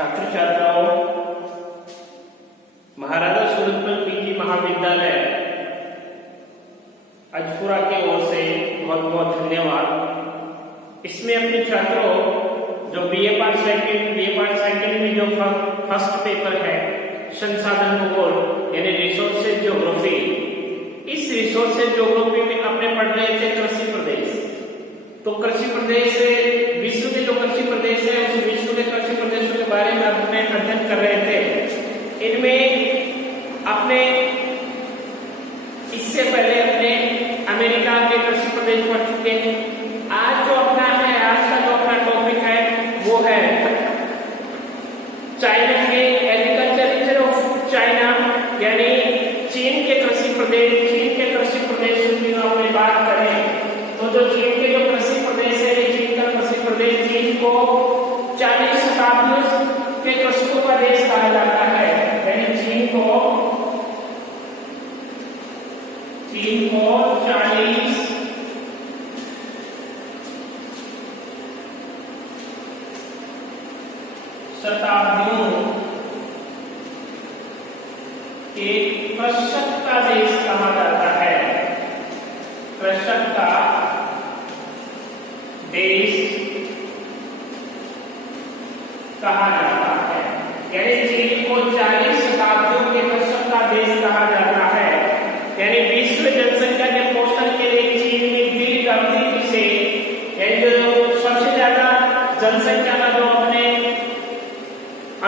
छात्र छात्राओं, महाराजा सूरजमल पीजी महाविद्यालय अजपुरा की ओर से बहुत बहुत धन्यवाद। इसमें अपने छात्रों जो बीए पार्ट सेकंड में जो फर्स्ट पेपर है संसाधन भूगोल यानी रिसोर्सेज ज्योग्राफी, इस रिसोर्सेज ज्योग्राफी में अपने पढ़ रहे थे कृषि प्रदेश। तो कृषि प्रदेश विश्व के जो कृषि प्रदेश है उस विश्व के कृषि प्रदेशों के बारे में अपने अध्ययन कर रहे थे। इनमें अपने इससे पहले अपने अमेरिका के कृषि प्रदेश पढ़ चुके हैं। आज का जो अपना टॉपिक है वो है चाइना के एग्रीकल्चर ऑफ चाइना यानी चीन के कृषि प्रदेश की हम बात करें तो जो चीन के जो कृषि प्रदेश है, चीन का कृषि प्रदेश चीन को 40 शताब्दियों के कृषकों का देश कहा जाता है। यानी चीन को 40 शताब्दियों के कृषक का देश कहा जाता है। कृषक का देश कहा जाता है। यानी चीन को 40 शताब्दियों के कृषक का देश कहा जाता है। यानी विश्व जनसंख्या के पोषण के लिए चीन में दीर्घ अवधि से यानी जो सबसे ज्यादा जनसंख्या का जो अपने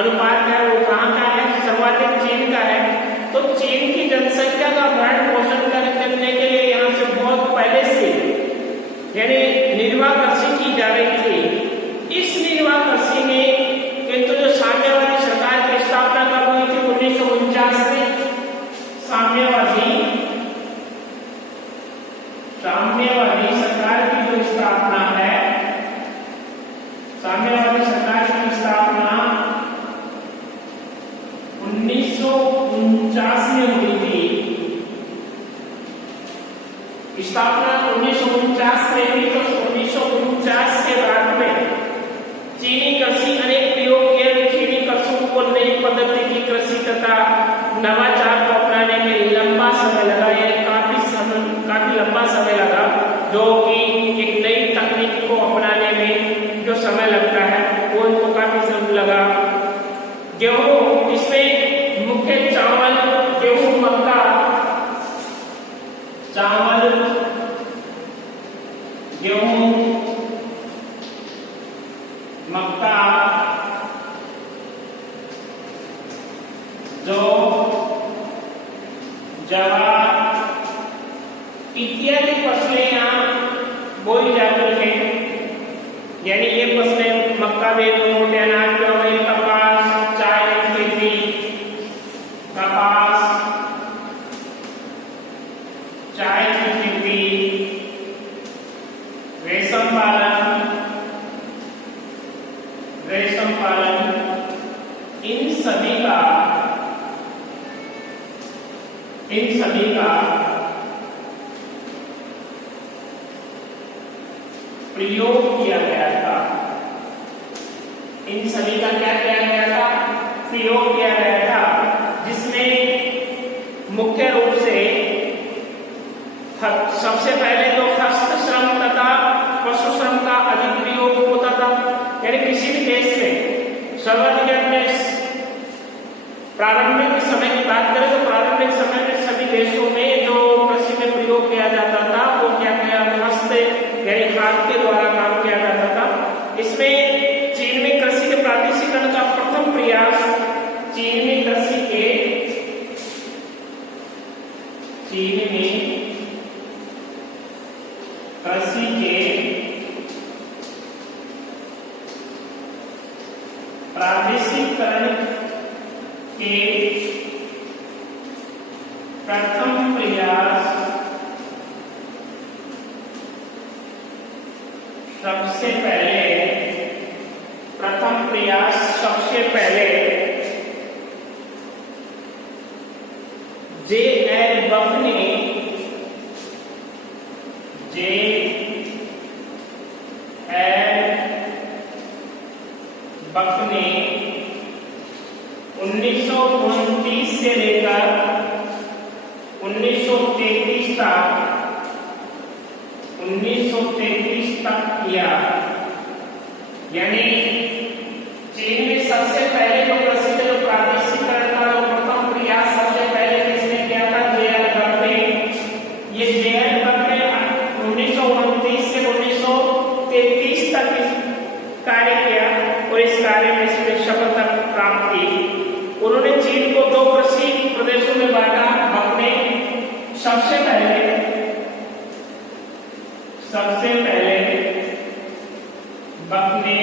अनुपात है वो कहाँ का है, सर्वाधिक चीन का है। तो चीन की जनसंख्या का भरण पोषण करने के लिए यहाँ से बहुत पहले से यानी निर्वाह कृषि की जा रही थी। इस निर्वाह कृषि में किंतु जो साम्यवादी सरकार की स्थापना कब हुई थी 1949 में। साम्यवादी सरकार की जो स्थापना है, साम्यवादी सरकार की स्थापना 1949 में हुई थी। स्थापना 1949 में हुई। तो 1949 के बाद में चीनी कृषि अनेक प्रयोग किए। चीनी कृषकों को नई पद्धति की कृषि तथा नवाचार को अपनाने में लंबा समय लगा। काफी लंबा समय लगा, जो कि एक नई तकनीक को अपनाने में जो समय लगता है वो इनको काफी समय लगा। गेहूं, इसमें मुख्य चावल, गेहूं, मक्का, चावल, गेहूं, मक्का, जौ, जवार इत्यादि फसलें यहाँ बोई जाती हैं। यानी ये फसलें मक्का, मोटे अनाज, कपास, चाय की खेती, चाय की खेती, रेशम पालन, इन सभी का प्रयोग किया गया था। इन सभी का क्या किया गया था? प्रयोग किया गया था, जिसमें मुख्य रूप से सबसे पहले तो हस्त श्रम तथा पशु श्रम का अधिक प्रयोग होता था। यानी किसी भी देश में सर्वाधिक अपने प्रारंभिक समय की बात करें तो प्रारंभिक समय में सभी देशों में जो कृषि में प्रयोग किया जाता था वो क्या हस्त यानी हाथ के द्वारा काम किया जाता था। इसमें चीन में कृषि के प्रादेशिकरण का प्रथम प्रयास चीन में कृषि के प्रादेशिकरण के प्रथम प्रयास सबसे पहले J.L. बक ने 1929 से लेकर 1933 तक किया। यानी चीन में सबसे पहले जो प्रसिद्ध जो प्रादेशिकरण का जो प्रथम प्रयास सबसे पहले किसने किया था? जे.एल. बर्ग ने। ये जे.एल. बर्ग ने 1929 से 1933 तक कार्य किया और इस कार्य में इसने सफलता प्राप्त की। उन्होंने चीन को दो कृषि प्रदेशों में बांटा। अपने सबसे पहले अपने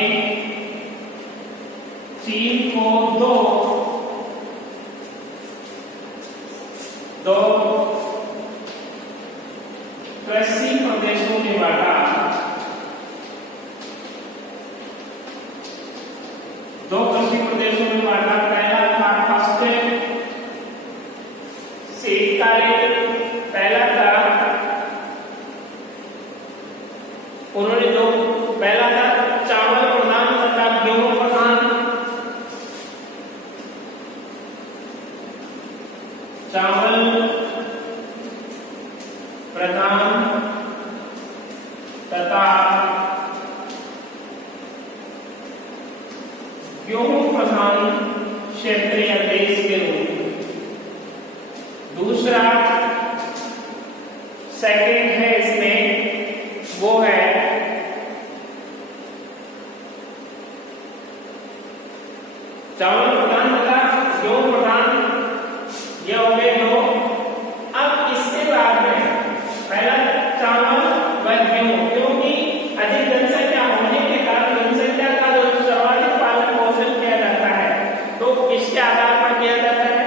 चीन को दो कृषि प्रदेशों में बांटा। दो कृषि प्रदेशों में बांटा। पहला था फर्स्ट शीतकालीन। पहला था उन्होंने जो पहला था चावल प्रधान तथा गेहूं प्रधान। चावल प्रधान तथा गेहूं प्रधान क्षेत्रीय देश के रूप। दूसरा सेकंड है इसमें, वो है चावल प्रधान तथा गेहूं प्रधान। ये हो गए दो। अब इसके बाद में पहला चावल व गेहूं, क्योंकि अधिक जनसंख्या होने के कारण जनसंख्या का जो सर्वाधिक पालन पोषण किया जाता है तो किसके आधार पर किया जाता है?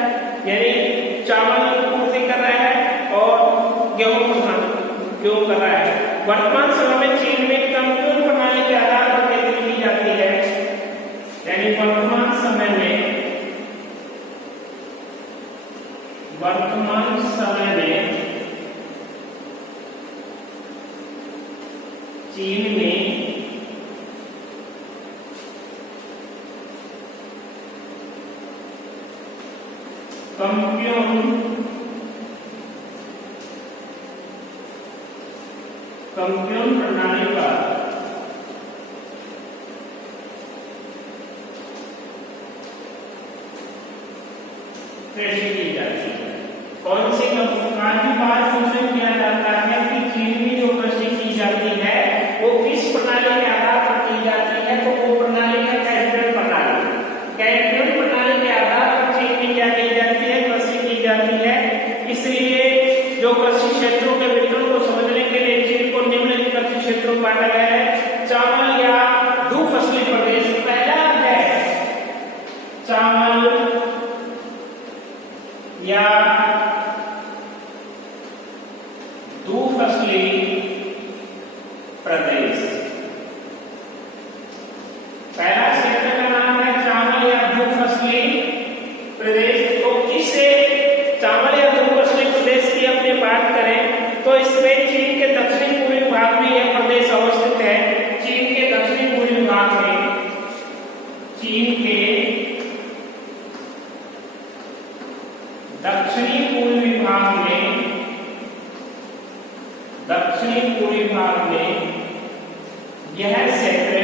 यानी चावल की पूर्ति कर रहा है और गेहूं कर रहा है। वर्तमान समय में चीन में कंप्यूटर प्रणाली के आधार पर खेती की जाती है। यानी वर्तमान समय में चीन में कंप्यूटर प्रणाली पर कृषि की जाती है। कौन सी काफी बार क्वेश्चन किया जाता है कि चीन में जो कृषि की जाती है वो किस प्रणाली के आधार पर की जाती है? तो वो प्रणाली है कैम्पियन प्रणाली। कैम्पियन प्रणाली के आधार पर चीन में क्या की जाती है? कृषि की जाती है। इसलिए जो कृषि क्षेत्रों के वितरण को समझने के लिए चीन को निम्नलिखित कृषि क्षेत्रों में बांटा गया है। चावल या बहुफसली प्रदेश। पहला है चावल या बहुफसली प्रदेश। पहला क्षेत्र का नाम है चावल या बहुफसली प्रदेश। तो इसे चावल या बहुफसली प्रदेश की अपनी बात करें तो इसमें चीन के दक्षिणी पूर्वी भाग में यह प्रदेश अवस्थित है। चीन के दक्षिणी पूर्वी भाग में दक्षिणी पूर्वी भाग में यह क्षेत्र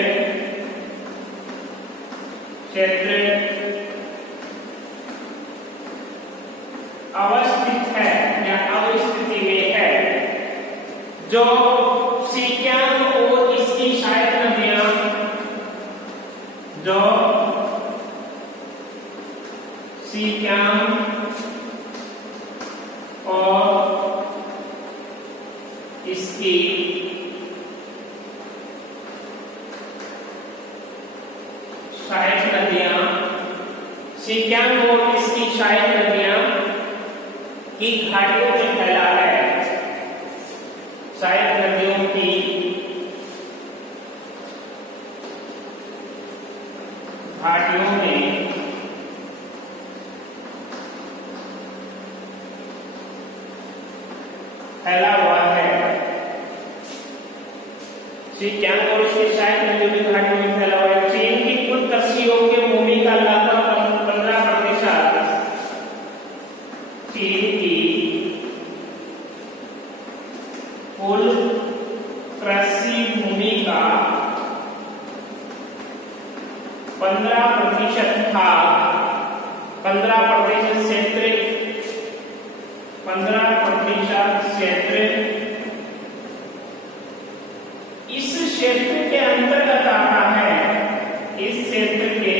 अवस्थित है या अवस्थिति में है। जो सिक्किम और इसकी सहायक नदियां, जो सिक्किम और इसकी सहायक नदियां, सिक्किम और इसकी सहायक नदियां की घाटियों में फैला है। सहायक नदियों की घाटियों में फैला हुआ है। सिक्किम और उसकी सहायक नदियों की घाटियों में फैला हुआ है। चीन की कुल कृषि योग्य भूमि का लगभग 15% 15% भाग, 15% क्षेत्र, 15% क्षेत्र इस क्षेत्र के अंतर्गत आता है, इस क्षेत्र के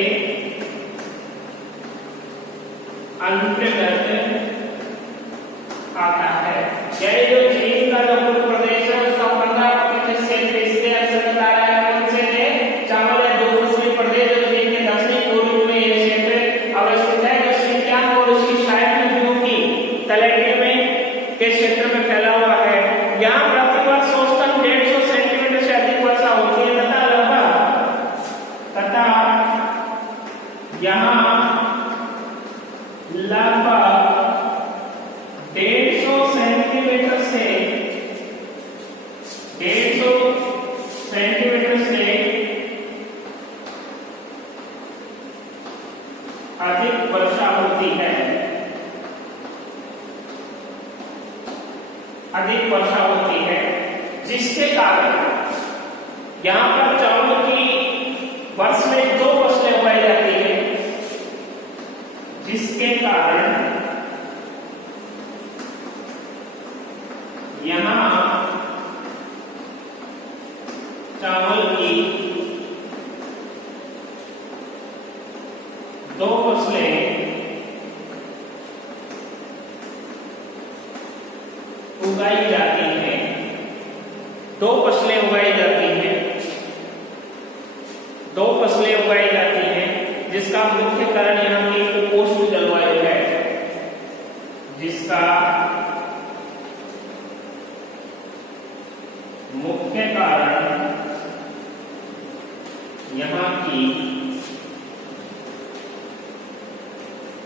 अंतर्गत आता है। यानी जो चीन का जो पूर्व प्रदेश है उसका 15% क्षेत्र इसके अंतर्गत आ रहा है। कौन से में? चावल या दो फसली प्रदेश जो चीन के दक्षिणी पूर्व में ये क्षेत्र अवस्थित है, जो सिंकियांग और उसकी सहायक नदियों की तलहटी में के क्षेत्र में फैला हुआ है। यहाँ प्रतिवर्ष औसतन 150 सेंटीमीटर से अधिक वर्षा होती है तथा यहाँ लगभग 150 सेंटीमीटर से 150 सेंटीमीटर से अधिक वर्षा होती है, अधिक वर्षा होती है, जिसके कारण यहाँ पर चावल की वर्ष में 2 फसलें उगाई जाती है, जिसके कारण यहाँ चावल की 2 फसलें उगाई जाती हैं, 2 फसलें उगाई जाती हैं, 2 फसलें उगाई जाती हैं, जिसका मुख्य कारण यहाँ की उपोष्ण जलवायु है, जिसका मुख्य कारण यहाँ की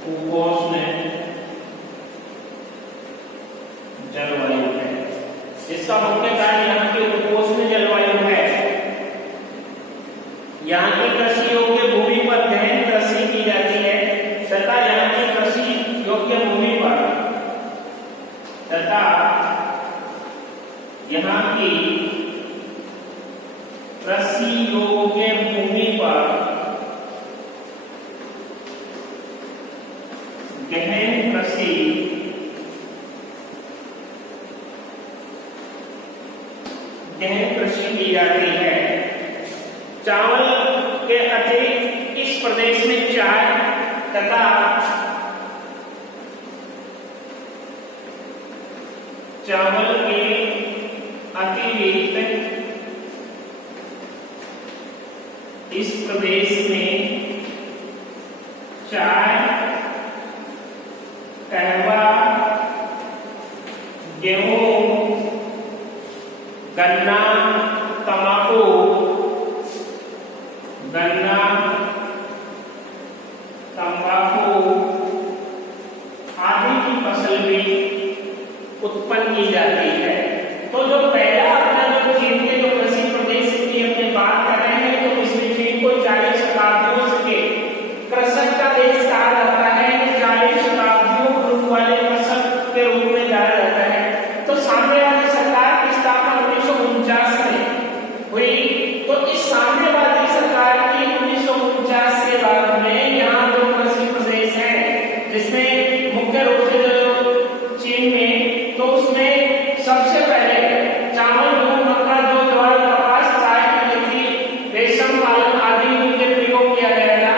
उपोष्ण जलवायु है, इसका मुख्य कारण यहाँ की उपोष्ण जलवायु है। यहाँ की कृषि योग्य भूमि पर गहन कृषि की जाती है तथा यहाँ की कृषि योग्य भूमि पर तथा यहाँ की कृषि योग्य भूमि पर गहन कृषि की जाती है। चावल के अतिरिक्त इस प्रदेश में चाय तथा चावल के अतिरिक्त इस प्रदेश में चाय, कहवा, गेहूं, गन्ना, तंबाकू, आदि की फसल भी उत्पन्न की जाती है। तो जो पहला अपना जो चीन के जो कृषि प्रदेश की अपने बात कर रहे हैं, तो इसमें चीन को 40 शताब्दियों से कृषक का देश कहा जाता है, 40 शताब्दियों पूर्व वाले कृषक के रूप में जाना जाता है। तो साम्यवादी सरकार की स्थापना 1949 में हुई। तो इस साम्यवादी सरकार की 1949 के बाद में यहाँ जो कृषि प्रदेश है, जिसमें मुख्य रूप से जो चीन में, तो उसमें सबसे पहले चावल, गेहूं, मक्का, जो ज्वार, कपास, चाय की खेती, रेशम पालन आदि के प्रयोग किया गया था।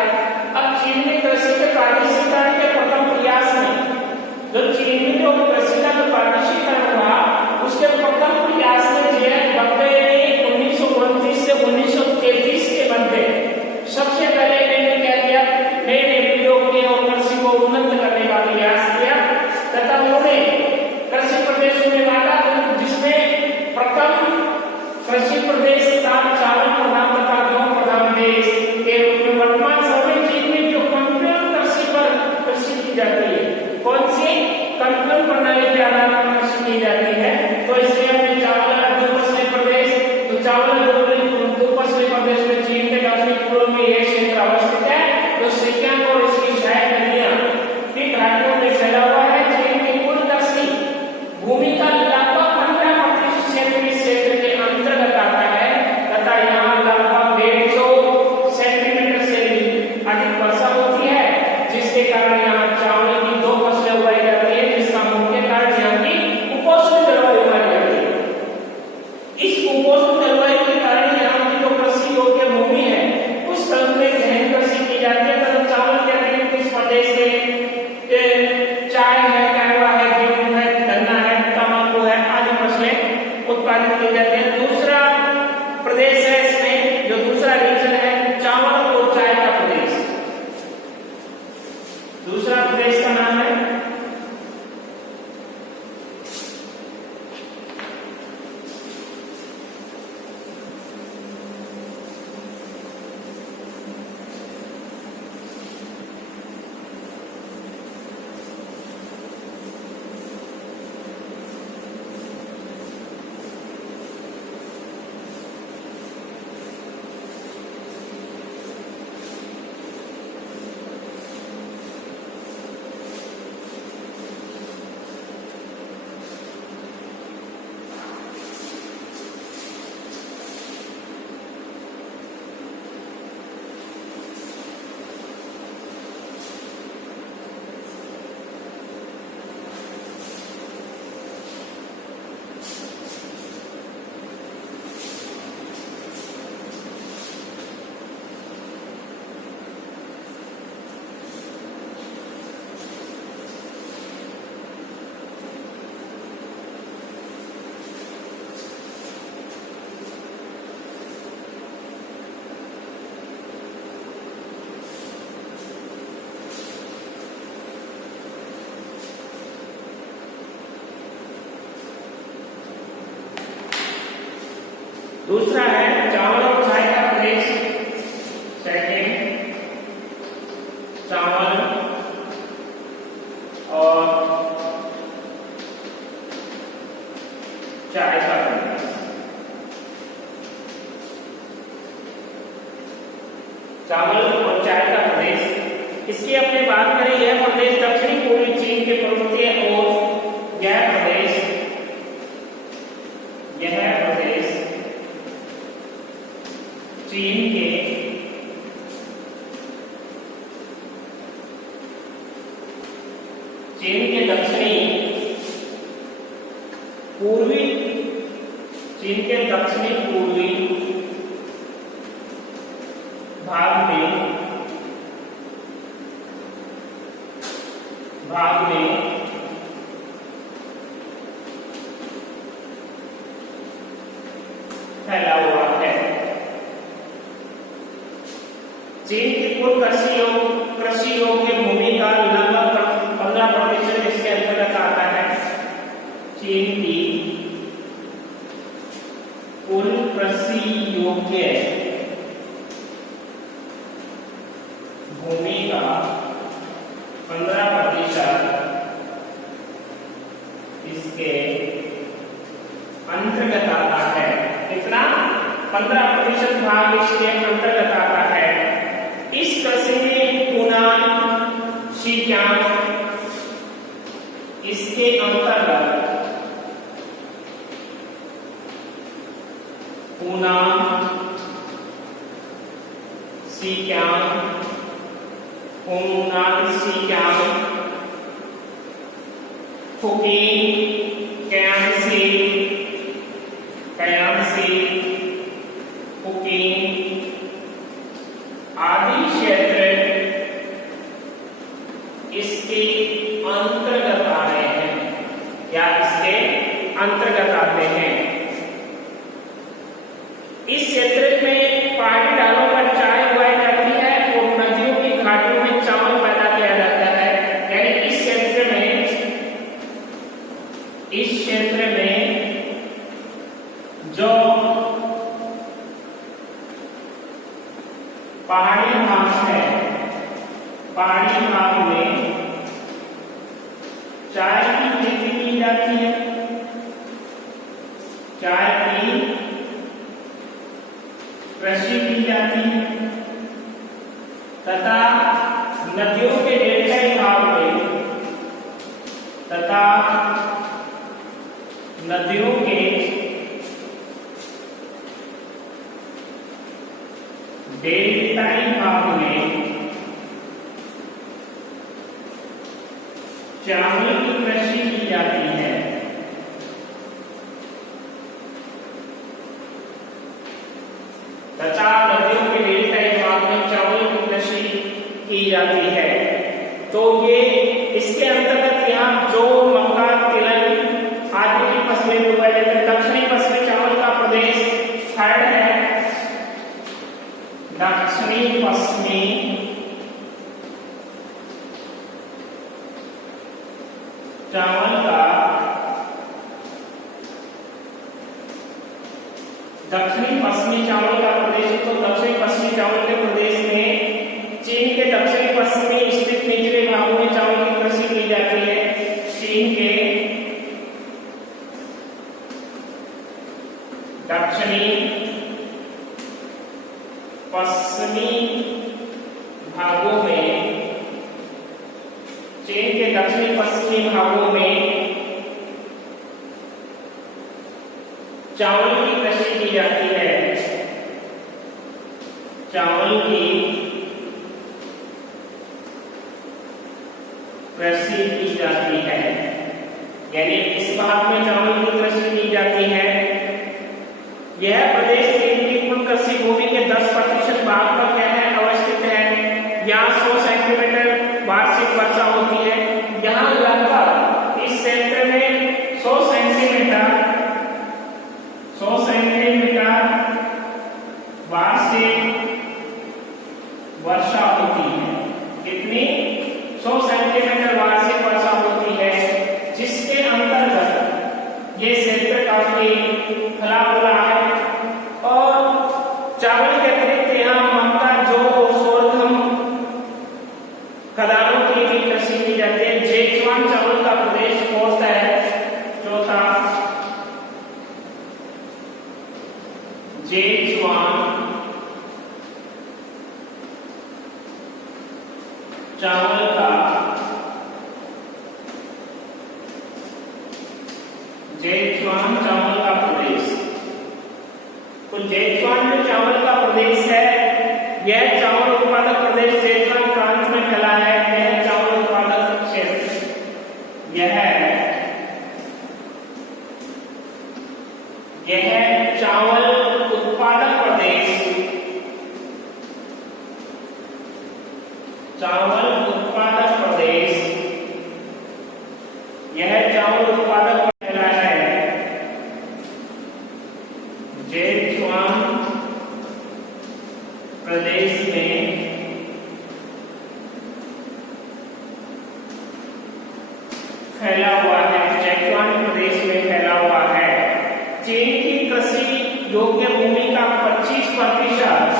अब चीन में कृषि के प्रादेशिकरण के प्रथम प्रयास में, जो चीन में जो कृषि का जो प्रादेशिकरण हुआ, उसके प्रथम प्रयास में बंबे ने 1929 से 1933 के मध्य सबसे पहले इन्होंने क्या किया, नए प्रयोग किए और कृषि को उन्नत करने का प्रयास किया तथा उन्होंने कृषि प्रदेशों में बांटा, जिसमें प्रथम कृषि प्रदेश था चावल प्रधान तथा गेहूं प्रधान देश के रूप में। वर्तमान समय चीन में जो कंप्यूटर कृषि पर कृषि की जाती है, कौन सी कंप्यूटर प्रणाली के आधार पर कृषि की जाती है। दूसरा है चावल और चाय का प्रदेश, सेकंड चावल और चाय का प्रदेश। चावल और चाय का प्रदेश, इसकी अपने बात करें, यह प्रदेश दक्षिणी पूर्वी चीन के पर्वतीय और यह प्रदेश चीन के दक्षिणी पूर्वी भाग में फैला हुआ है। चीन की कुल कृषि योग्य भूमि का लगभग 15% इसके अंतर्गत आता है। चीन की कुल कृषि योग्य भूमि का 15% इसके अंतर्गत आता है। कितना? 15% भाग इसके अंतर्गत आता है। इस कृषि में हुनान, शिजियांग इसके अंतर्गत, हुनान, शिजियांग, फुकिंग, कैयांसी, फुकिंग आदि क्षेत्र इसके अंतर्गत आ रहे हैं या इसके अंतर्गत आते हैं। इस क्षेत्र में पहाड़ी ढालों पर चाय उगाई जाती है और नदियों की घाटियों में चावल पैदा किया जाता है। यानी इस क्षेत्र में जो पहाड़ी भाग है, पहाड़ी भाग में चाय की खेती की जाती है। चाय की कृषि की जाती है तथा नदियों के डेल्टाई भाग में चावल की कृषि की जाती है। तथा नदियों के डेल्टाई भाग में चावल की कृषि की जाती है। तो ये इसके अंतर्गत यहाँ जो मक्का, तिलहन आदि की फसलें उगाई जाती है। दक्षिणी पश्चिमी चावल का प्रदेश थर्ड है, दक्षिणी पश्चिमी चावल का दक्षिणी पश्चिमी चावल का प्रदेश। तो दक्षिणी पश्चिमी चावल के प्रदेश में चीन के दक्षिणी पश्चिमी स्थित निचले भागों में चावल की कृषि की जाती है। चीन के दक्षिणी पश्चिमी भागों में, चीन के दक्षिणी पश्चिमी भागों में चावल की कृषि की जाती है। चावल की कृषि की जाती है, यानी इस भाग में चावल की कृषि की जाती है। यह प्रदेश चीन की कुल कृषि भूमि के 10% भाग पर क्या है, अवस्थित है। यहाँ 100 सेंटीमीटर वार्षिक वर्षा होती है। यहाँ लगभग इस क्षेत्र में 100 सेंटीमीटर वार्षिक वर्षा होती है। कितनी? 100 सेंटीमीटर वार्षिक वर्षा होती है, जिसके अंतर्गत ये क्षेत्र काफी फैला हुआ है। चावल का ज़ेचुआन चावल का प्रदेश। तो ज़ेचुआन में चावल का प्रदेश है। यह चावल उत्पादक प्रदेश ज़ेचुआन प्रांत में फैला है। यह चावल उत्पादक क्षेत्र, यह चावल उत्पादक प्रदेश, चावल उत्पादक प्रदेश, यह चावल उत्पादक फैला है ज़ेचुआन प्रदेश में फैला हुआ है। ज़ेचुआन प्रदेश में फैला हुआ है। चीन की कृषि योग्य भूमि का 25%,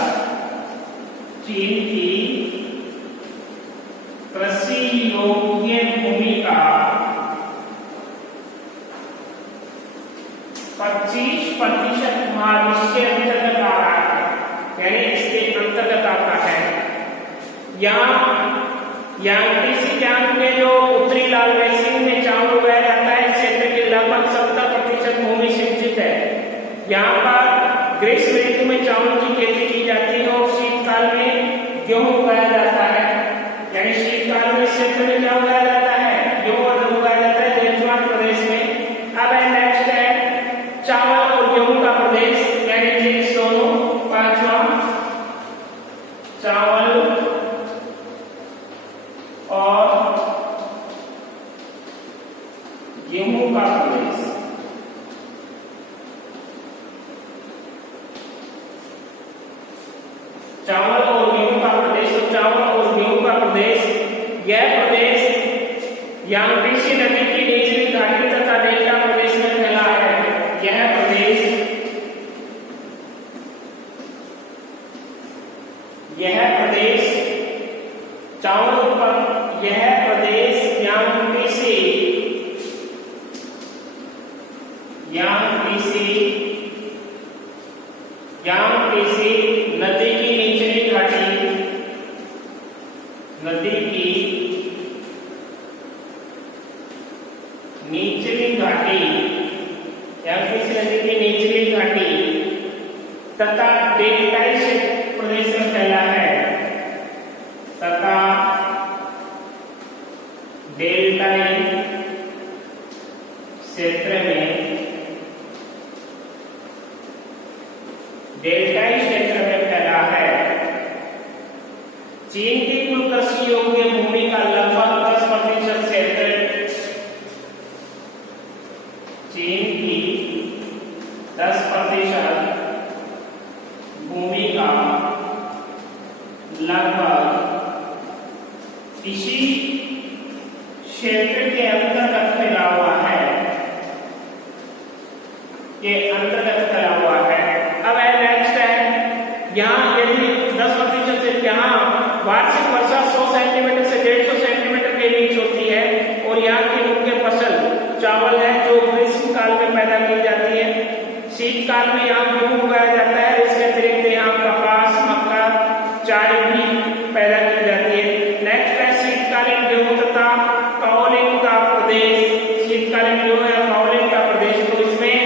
चीन की कृषि योग्य भूमि का 25% भाग इसके अंतर्गत आ रहा है, यानी इसके अंतर्गत आता है। यायांसी जांग में जो उत्तरी लाल बेसिन में चावल उगाया जाता है, इस क्षेत्र के लगभग 70% भूमि सिंचित है। यहाँ पर ग्रीष्म ऋतु में चावल की खेती की जाती है और शीतकाल में गेहूं उगाया जाता है। यानी शीतकाल में क्षेत्र में क्या उगाया जाता है? गेहूं उगाया जाता है ज़ेचुआन प्रदेश में। अब नेक्स्ट है चावल और गेहूं का प्रदेश, यानी दोनों पांचवा, चावल और गेहूं का प्रदेश। चावल और गेहूं का प्रदेश, तो चावल और गेहूं का प्रदेश, यह प्रदेश यांगत्से नदी की निचली घाटी तथा डेल्टा प्रदेश में फैला है। यह प्रदेश चावल उत्पादन, यह प्रदेश यांगत्से नदी की निचली घाटी, नदी की निचली घाटी, यांगत्से नदी की निचली घाटी तथा डेल्टाई प्रदेश में फैला है, तथा डेल्टाई क्षेत्र में, डेल्टाई क्षेत्र में फैला है। चीन की कुल कृषि योग्य भूमि का लगभग 10% क्षेत्र, चीन की 10% भूमि का लगभग इसी क्षेत्र के अंतर्गत फैला हुआ है, के अंतर्गत फैला हुआ है। अब नेक्स्ट है, यहाँ यदि 10% से यहाँ वार्षिक वर्षा 100 सेंटीमीटर से 150 सेंटीमीटर के बीच होती है और यहाँ की मुख्य फसल चावल है जो ग्रीष्म काल में पैदा की जाती है। शीतकाल में यहाँ गेहूं उगाया जाता है। इसके अतिरिक्त यहाँ कपास, मक्का, चाय भी पैदा की जाती है। नेक्स्ट है शीतकालीन गेहूं तथा काओलिन का प्रदेश, शीतकालीन गेहूं या काओलिन का प्रदेश। तो इसमें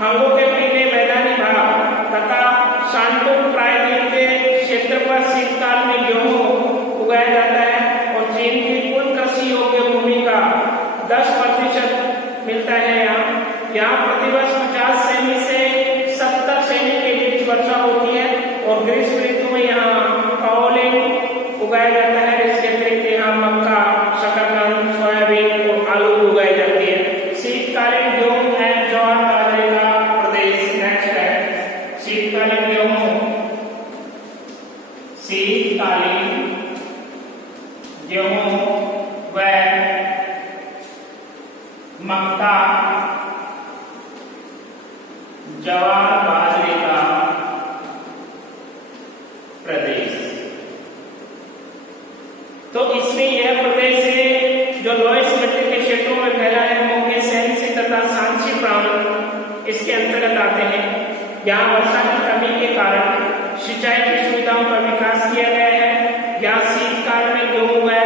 हांगो के पीले मैदानी भाग तथा शांतुन प्रायद्वीप के क्षेत्र पर शीतकाल में गेहूं उगाया जाता है और चीन की कुल कृषि योग्य भूमि का 10% मिलता है। यहाँ प्रतिवर्ष 50 सेमी से 70 सेमी के बीच वर्षा होती है और ग्रीष्म ऋतु में यहाँ काओलिन उगाया जाता है। इसके अतिरिक्त यहाँ मक्का, शकरकंद, सोयाबीन और आलू उगाई जाती है। शीतकालीन गेहूं है ज्वार बाजरे का प्रदेश। नेक्स्ट है शीतकालीन गेहूं, शीतकालीन गेहूं व मक्का, ज्वार बाजरे का प्रदेश। तो इसमें यह प्रदेश है जो लोएस मिट्टी के क्षेत्रों में फैला है। मुख्य सैंसी तथा सांची प्रांत इसके अंतर्गत आते हैं। यहाँ वर्षा की कमी के कारण सिंचाई की सुविधाओं का विकास किया गया है। यहाँ शीतकाल में गेहूं उगाया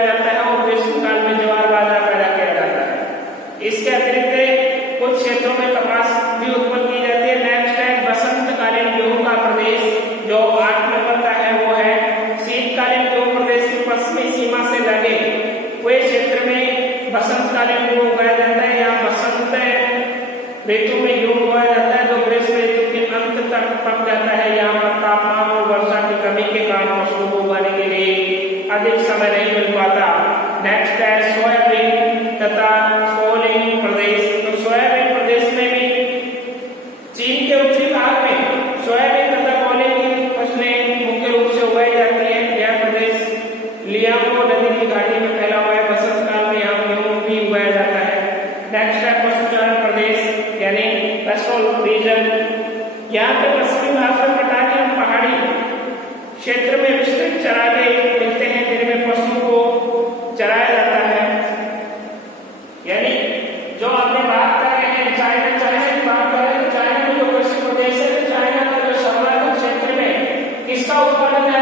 ऋतु में गेहूं बोया जाता है जो ग्रीष्म ऋतु के अंत तक पक जाता है। यहाँ पर तापमान और वर्षा की कमी के कारण फसलों को उगाने के लिए अधिक समय नहीं मिल पाता। नेक्स्ट है सोयाबीन तथा कोलिंग प्रदेश। तो सोयाबीन प्रदेश में भी चीन के उत्तरी भाग में सोयाबीन तथा कोलिंग की फसलें मुख्य रूप से उगाई जाती है। यह प्रदेश लियांगो नदी की घाटी में फैला हुआ है। बसंत काल में यहाँ गेहूं भी उगाया जाता है। नेक्स्ट है पशुचारण प्रदेश यानी पेस्टोल रीजन। यहाँ पे पश्चिमी भाग में पठारी और पहाड़ी क्षेत्र में विस्तृत चरागाह मिलते हैं जिनमें पशुओं को चराया जाता है। यानी जो आपने बात कर रहे हैं चाइना की बात कर रहे हैं, चाइना में जो कृषि प्रदेश है, चाइना का जो सर्वाधिक क्षेत्र में किसका उत्पादन